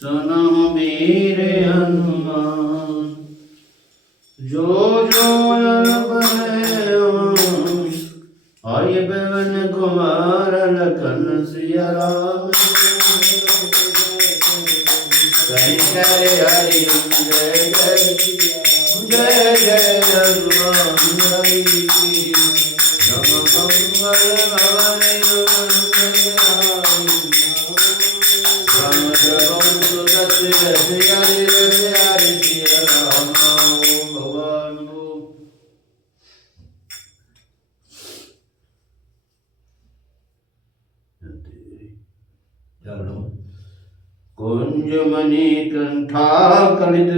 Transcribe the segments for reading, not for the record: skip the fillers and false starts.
सुनो वीर हनुमान। जो जो आय पवन कुमार लखन सिया राम। शंकर हरि जय जय जय जय हनुमान हरि की। नम मंगल भवानी कुंज मणि कंठा कलित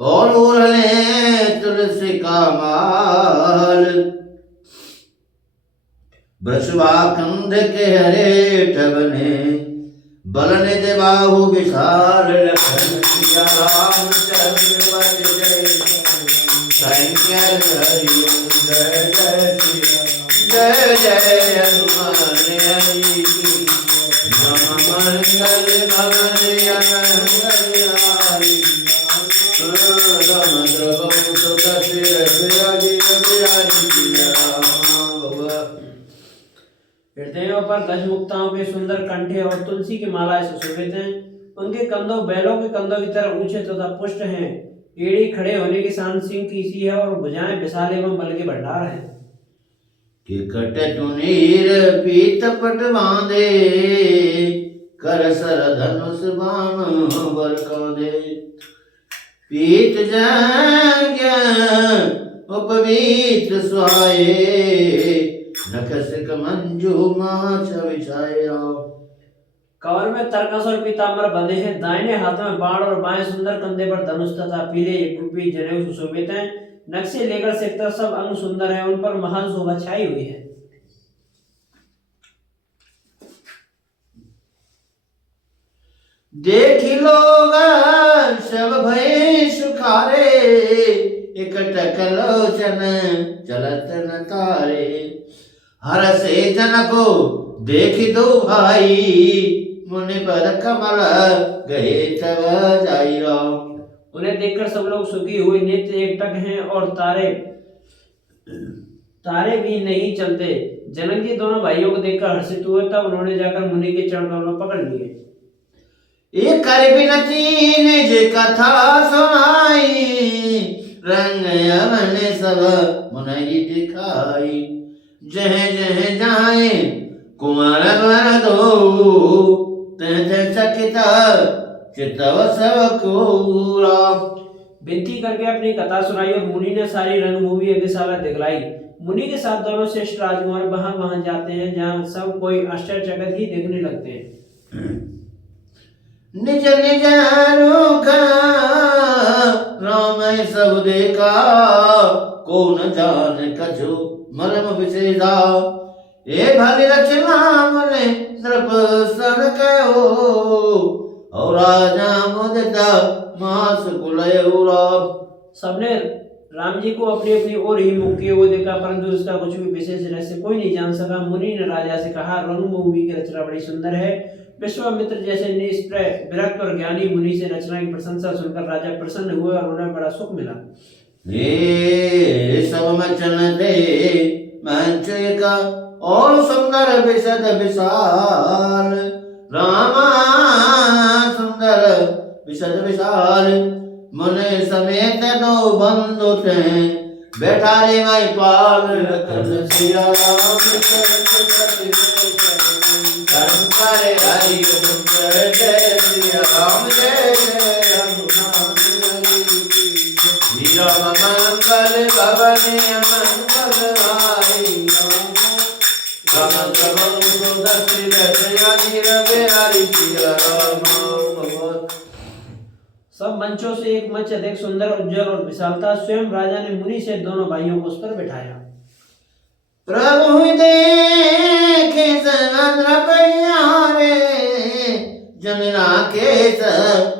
और उड़ले तुलसी का माल। बृषभा कंध के हरे ठबने बलने दे बाहु विशाल। लखन सिया राम चंद्र जय शंकर हरि जय जय जय जय हनुमान हरि की। नम मंगल भवन हरि हृदयों पर गजमुक्ताओं के सुंदर कंठे और तुलसी की माला से सुशोभित हैं। उनके कंधों बैलों के कंधों की तरह ऊंचे तथा पुष्ट हैं। एड़ी खड़े होने के साथ सिंह की सी है और भुजाएं विशाल एवं बल के भंडार हैं। कि कट तुनीर पीत पट बांधे कर सर धनुष बाण बर कांधे। पीत जंग उपवीत सुहाए नखसिक मंजू माछ विछाए। कवर में तरकस और पीताम्बर बंधे हैं। दाहिने हाथ में बाण और बाएं सुंदर कंधे पर धनुष तथा पीले एकरूपी जनेऊ सुशोभित हैं। नक्शे लेकर सेकतर सब अंग सुंदर है। उन पर महान शोभा छाई हुई है। देखी लोग सब भय सुखारे एकटक लोचन चलत न तारे। हर से जन को देखी दो भाई मुनि पर कमल गए तब जाई राम। उन्हें देखकर सब लोग सुखी हुए नित्य एकटक हैं और तारे भी नहीं चलते। जनक जी दोनों भाइयों को देखकर हर्षित हुए। तब उन्होंने जाकर मुनि के चरण कमल पकड़ लिए। एक कर बिनती ने जे कथा सुनाई रंग यमन सब मुनि दिखाई। जह जह जाए कुमार वर दो तह चकित चितव सब को। विनती करके अपनी कथा सुनाई और मुनि ने सारी रंगभूमि यज्ञशाला दिखलाई। मुनि के साथ दोनों श्रेष्ठ राजकुमार वहां जाते हैं जहां सब कोई आश्चर्यचकित ही देखने लगते हैं। निज निज रूखा राम सब देखा को न जान कछु मरम विशेषा। ए भली रचना मने नृप सन कहो और राजा मुदिता मास कुलयो राम। सबने राम जी को अपनी अपनी ओर ही मुख किए हुए देखा परंतु उसका कुछ भी विशेष रहस्य कोई नहीं जान सका। मुनि ने राजा से कहा रंगभूमि की रचना बड़ी सुंदर है। विश्वामित्र जैसे निष्प्रय विरक्त और ज्ञानी मुनि से रचना की प्रशंसा सुनकर राजा प्रसन्न हुए और उन्हें बड़ा सुख मिला। ये सब मचन दे मंच का और सुंदर विशद विशाल। रामा सुंदर विशद विशाल मुनि समेत दो बंधु थे बैठा रे माई पाल। लखन सिया राम शंकर हरि जय जय सिया राम जय जय हनुमान हरि की। वीर मंगल भवनि मंगल हारी गमन गमन सुदर्शन जय रवि हरि सिया राम। सब मंचों से एक मंच अधिक सुंदर उज्जवल और विशालता। स्वयं राजा ने मुनि से दोनों भाइयों को उस पर बिठाया। प्रभु देखे समंद्र प्यारे जन राकेश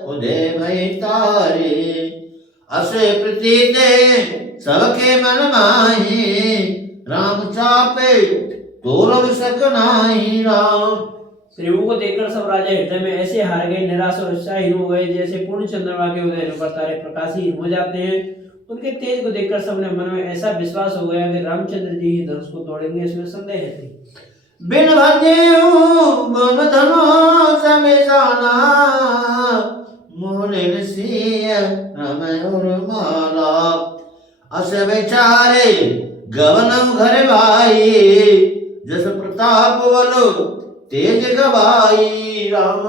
उदय भई तारे। असे प्रतीते सबके मन माही राम चापे तोरव सक नाही राम। श्री विभु को देखकर सब राजा हृदय में ऐसे हार गए, निराश और उत्साहीन हो गए जैसे पूर्ण चंद्रमा के उदय पर तारे प्रकाशहीन हो जाते हैं। उनके तेज को देखकर सबने मन में ऐसा विश्वास हो गया कि रामचंद्र जी ही धनुष को तोड़ेंगे, इसमें संदेह नहीं। बिन भंजेऊ बन धनुष मिसाना, मुनि सिय रमय माला। अस बेचारे गवन घर भाई, जस प्रताप बलो तेज गवाई राम।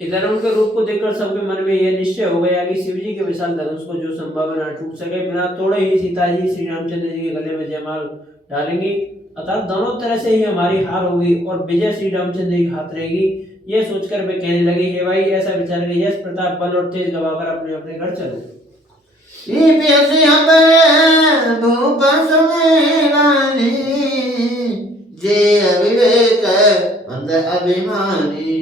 इधर उनके रूप को देखकर सबके मन में यह निश्चय हो गया कि शिव जी के विशाल धनुष को जो संभव न टूट सके, बिना तोड़े ही सीता जी श्री रामचंद्र जी के गले में जयमाल डालेंगी। अतः दोनों तरह से ही हमारी हार होगी और विजय श्री रामचंद्र जी के हाथ रहेगी। ये सोचकर वे कहने लगे, हे भाई, ऐसा विचार कर यश प्रताप बल और तेज गवाकर अपने अपने घर चलो। जे अविवेक अंध अभिमानी,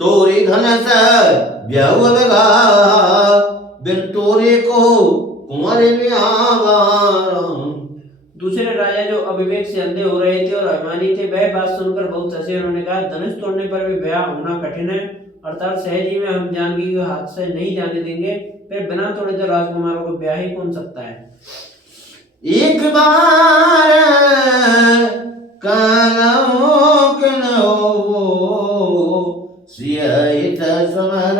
तोरी धन से ब्याह बगा, बिन तोरे को कुंवर ब्याह। दूसरे राजा जो अविवेक से अंधे हो रहे थे और अभिमानी थे, वह बात सुनकर बहुत हंसे। उन्होंने कहा, धनुष तोड़ने पर भी ब्याह होना कठिन है, अर्थात सहज ही में हम जानकी को हाथ से नहीं जाने देंगे। फिर बिना तोड़े तो राजकुमारों को ब्याह ही कौन सकता है। एक बार सियहित समर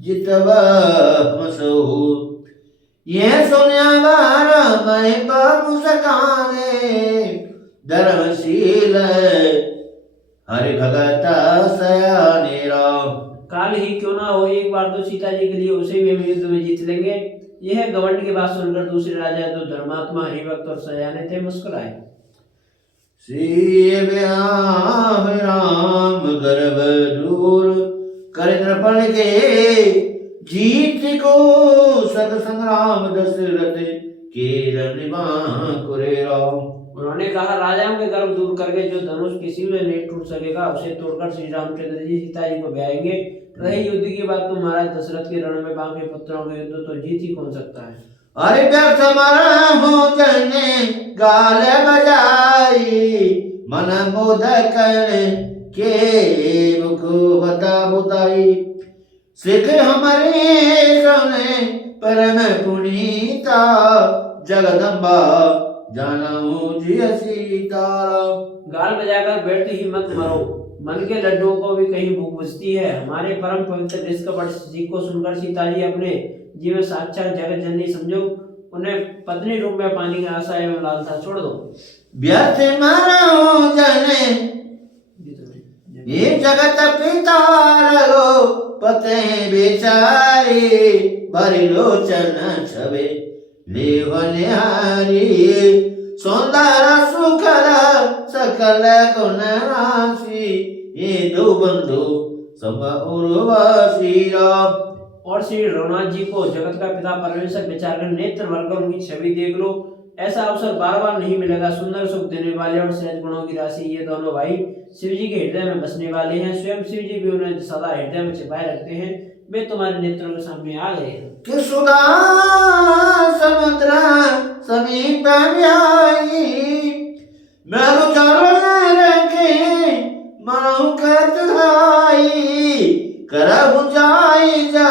जितवा मसो, ये सुन्यावार मैं बाबू सकाने, धर्मशील हरि भगत सयाने राम। काल ही क्यों ना हो, एक बार तो सीता जी के लिए उसे भी हम युद्ध में जीत लेंगे। यह घमंड की बात सुनकर दूसरे राजा जो धर्मात्मा हरिभक्त और सयाने थे मुस्कुराए। श्री राम गर्भ दूर कर नृपण के, जीत को सत संग्राम दशरथ के करे राम। उन्होंने कहा, राजाओं के गर्व दूर करके जो धनुष किसी में नहीं टूट सकेगा, उसे तोड़कर श्री रामचंद्र जी सीता जी को ब्याहेंगे। रही युद्ध की बात, तो महाराज दशरथ के रण में बाकी पुत्रों के युद्ध तो जीत ही कौन सकता है। अरे व्यर्थ मरा हो जने गाल बजाई, मन मोदक के मुख बता बुताई। सिख हमारे सोने परम पुनीता, जगदम्बा जानू जी सीताराम। गाल बजाकर बैठते ही मत मरो, मन के लड्डुओं को भी कहीं भूख बुझती है। हमारे परम पवित्र निष्कपट सीख को सुनकर सीता जी अपने जीवन साक्षात जगत जननी समझो। उन्हें पत्नी रूप में पानी की आशा एवं लालसा छोड़ दो। व्यर्थ मरो जने ये जगत पिता रहो, पते बेचारी भरी लोचन छबे लेवनिहारी। सौंदर्य सुखद सकल गुण राशि, ये दो बंधु समूरवासी राम। और श्री रघुनाथ जी को जगत का पिता परमेश्वर विचार कर नेत्र भर कर उनकी छवि देख लो। ऐसा अवसर बार बार नहीं मिलेगा। सुंदर सुख देने वाले और सहज गुणों की राशि, ये दोनों भाई शिव जी के हृदय में बसने वाले हैं। स्वयं शिव जी भी उन्हें सदा हृदय में छिपाए रखते हैं। वे तुम्हारे नेत्रों के सामने आ गए हैं। कि सुधा समुद्र समीप आई, मेरु चरण रखे मनु कतराई। करहु जाई जा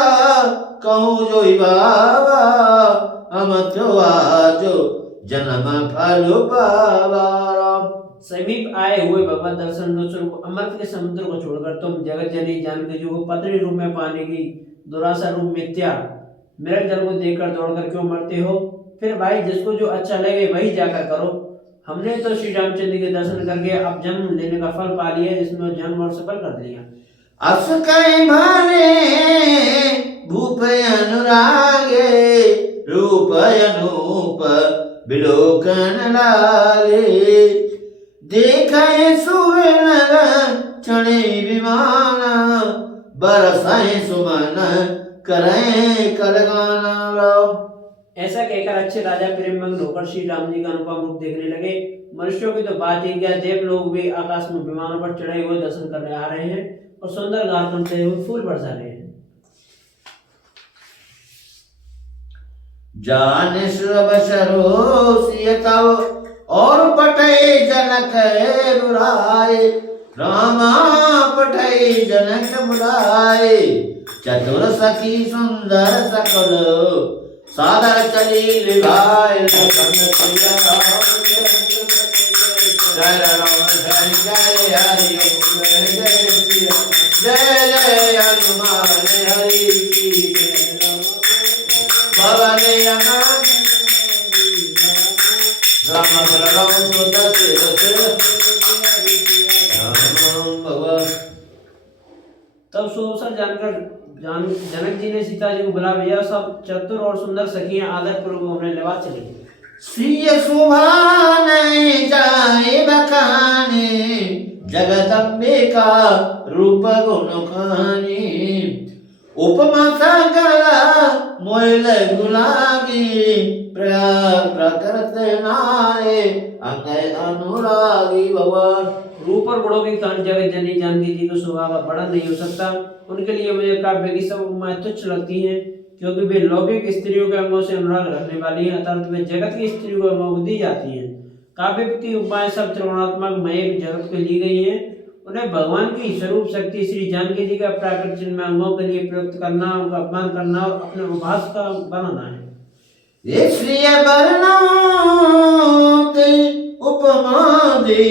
कहूँ जो बाबा, हम तो आजो जन्म फल पावा राम। समीप आए हुए भगवत दर्शन स्वरूप अमृत के समुद्र को छोड़कर तुम जगत जननी जानकी जी को पत्नी रूप में पाने की दुराशा रूप मिथ्या मृग जल को देखकर दौड़कर क्यों मरते हो। फिर भाई, जिसको जो अच्छा लगे वही जाकर करो। हमने तो श्री रामचंद्र के दर्शन करके अब जन्म लेने का फल पा लिया, जिसमें जन्म और सफल कर लिया। अस कई भाले भूप अनुरागे, रूप अनूप बिलोकन लाले। देखे सुवर्ण चढ़े विमान, बरसाए सुमन करे कलगाना राम। ऐसा कहकर अच्छे राजा प्रेममग्न होकर श्री राम जी का अनुपम रूप देखने लगे। मनुष्यों की तो बात ही क्या, देव लोग भी आकाश में विमानों पर चढ़े हुए दर्शन करने आ रहे हैं और सुंदर गान करते हुए फूल बरसा रहे हैं। जान श्रवशरो सियतव और पटे जनक रुराए। रामा पठई जनक बुलाए चतुर सखी सुंदर सकल सादर चली लिभाए लखन सिया राम जय राम जय हरि जय जय हनुमान हरि की भवन राम राम तब सो अवसर जानकर जनक जी ने सीता जी को बुला भेजा। सब चतुर और सुंदर सखियां आदर पूर्वक उन्हें लेवा चली। श्री सुभान जाए बखाने जगदम्बे का रूप गुण खाने उपमा सकल मोल गुलागी प्रकृत नारे अंग अनुरागी भगवान। रूप और गुणों के कारण जगत जननी जानकी जी का स्वभाव का वर्णन नहीं हो सकता। उनके लिए मुझे काव्य की सब उपमाएं तुच्छ लगती हैं, क्योंकि वे लौकिक स्त्रियों के अंगों से अनुराग रखने वाली हैं, अर्थात वे जगत की स्त्रियों को अंगों दी जाती हैं। काव्य की उपमाएं सब त्रिगुणात्मक मय जगत को ली गई हैं। उन्हें भगवान की स्वरूप शक्ति श्री जानकी जी का प्राकृत चिन्ह में अंगों के लिए प्रयुक्त करना, उनका अपमान करना और अपने उपास का बनाना है। इसलिए उपमा दी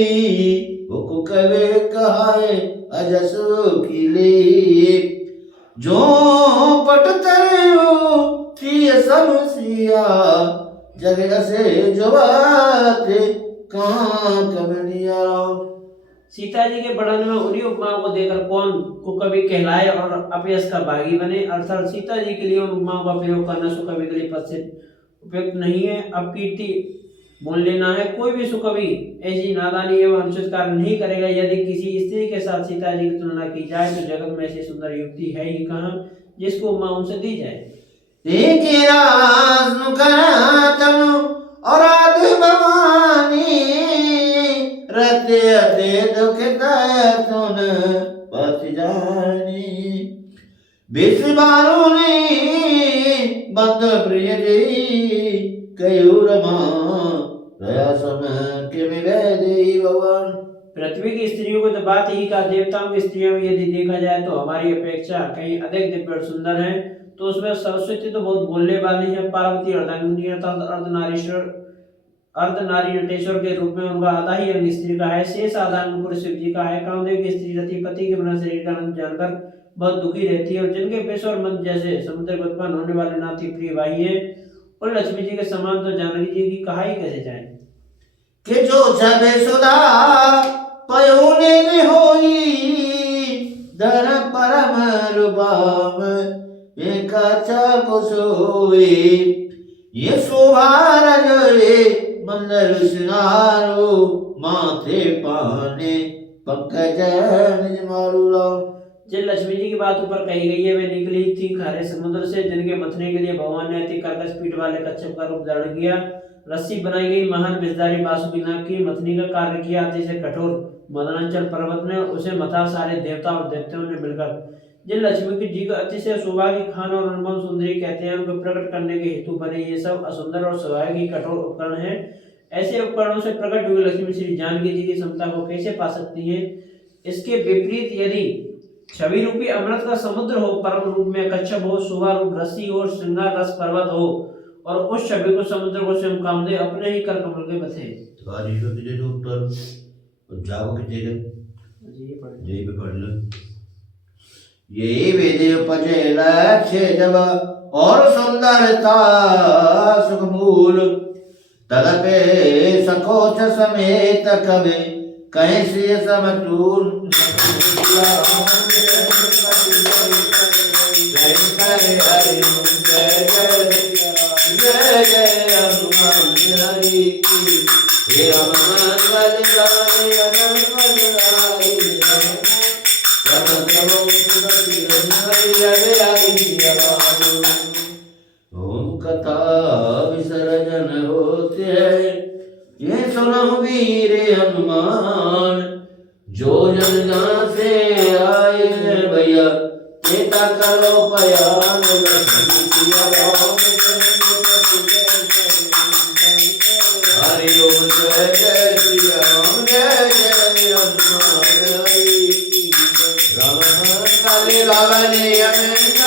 कवे कहाए अजसो की ले जो पट तरे सब सिया जग से जवाते कहाँ कमनिया। सीता जी के वर्णन में उन्हीं उपमाओं को देकर कौन को कवि कहलाए और अपयश का भागी बने, अर्थात सीता जी के लिए उन उपमाओं का प्रयोग करना सुकवि के लिए पद से उपयुक्त नहीं है। अब कीर्ति बोल लेना है। कोई भी सुकवि ऐसी नादानी एवं अनुचित कार्य नहीं करेगा। यदि किसी स्त्री के साथ सीता जी की तुलना की जाए तो जगत में ऐसी सुंदर युक्ति है ही कहाँ जिसको उपमा उनसे दी जाए। और आदि भवानी रते अते दुख तुन पति जानी विश्वारू ने बंद प्रिय जी कयूरमा दया समय के मिले भगवान। पृथ्वी की स्त्रियों को तो बात ही का, देवताओं की स्त्रियों में यदि देखा जाए तो हमारी अपेक्षा कहीं अधिक दिव्य और सुंदर है। तो उसमें सरस्वती तो बहुत बोलने वाली है। पार्वती अर्धांगिनी अर्थात अर्धनारी नटेश्वर के रूप में उनका आधा ही अंग स्त्री का है। शेष आधा अंग पुरुष शिव जी का है। कामदेव की स्त्री रति पति के बिना शरीर का आनंद जानकर बहुत दुखी रहती है और जिनके पेश और मन जैसे समुद्र में उत्पन्न होने वाले नाती प्रिय भाई है और लक्ष्मी जी के समान तो जानकी जी की कहा ही कैसे जाए कि जो जब सुधा पयोने होई धन परम रुबाम एक कुसोई ये शोभा रे मंदर सिनारो माथे पाने पंकज निज मारूला। जिन लक्ष्मी जी की बात ऊपर कही गई है वे निकली थी खारे समुद्र से, जिनके मथने के लिए भगवान ने अति कर्कश पीठ वाले कच्छप का रूप धारण किया। रस्सी बनाई गई महान विषधारी बासुकी नाग की मथनी का कार्य किया अतिशय कठोर मदनांचल पर्वत ने उसे मथा सारे देवता और देवताओं ने मिलकर। जिन लक्ष्मी जी का अतिशय सौभाग्य खान और अनुपम सुंदरी कहते हैं उनको प्रकट करने के हेतु बने ये सब असुंदर और सौभाग्य कठोर उपकरण है। ऐसे उपकरणों से प्रकट हुई लक्ष्मी श्री जानकी जी की क्षमता को कैसे पा सकती है। इसके विपरीत यदि छवि रूपी अमृत का समुद्र हो, परम रूप में कच्छप हो, शोभा रूप रस्सी हो, श्रृंगार रस पर्वत हो और उस छवि को समुद्र को स्वयं कामदेव अपने ही कर कमल के बथे। तुम्हारी तो तुझे जो उत्तर जाओ कि तेरे यही पे पढ़ लो। ये वेदे उपजे लक्ष्य जब और सुंदरता सुखमूल तदपे सकोच समेत कवे कहीं श्री समतूल। जय जय हनुमान हरि की हे हनुमान ओम कथा विसर्जन होते हैं ये सुनो वीर हनुमान जो जन से आए भैया चेता करो पयान हरि ओम जय जय श्री राम जय जय हनुमान हरि लावण्य अमित